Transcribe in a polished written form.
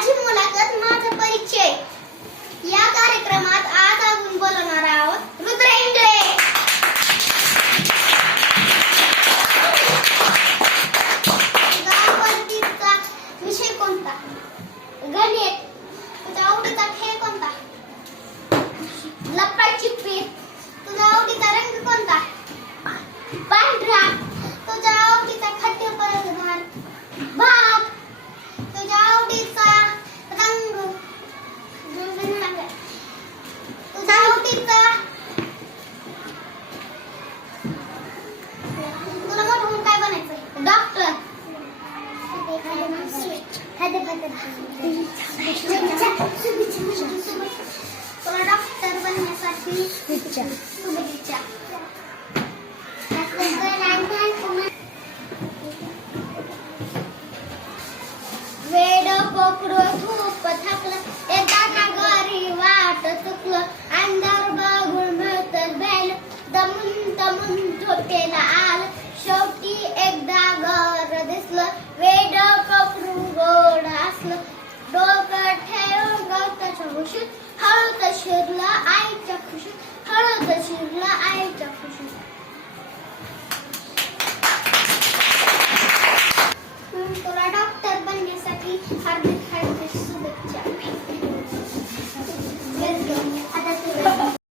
माझी मुलाखत माझा परिचय या कार्यक्रमात आज आपण बोलणार आहोत रुद्र इंगळे. गावावरतीचा विषय कोणता? गणित. तुझ्या आवडीचा खेळ कोणता? लपाछपी. तुझ्या आवडीचा रंग कोणता? पांढरा. तुझ्या आवडीचा खाद्यपदार्थ भात. तुझ्या आवडीचा रंग तुझ्या आवडीचा तुला मोठं होऊन काय बनायचं? डॉक्टर. तुला डॉक्टर बनण्यासाठी शुभेच्छा. वेड पकडू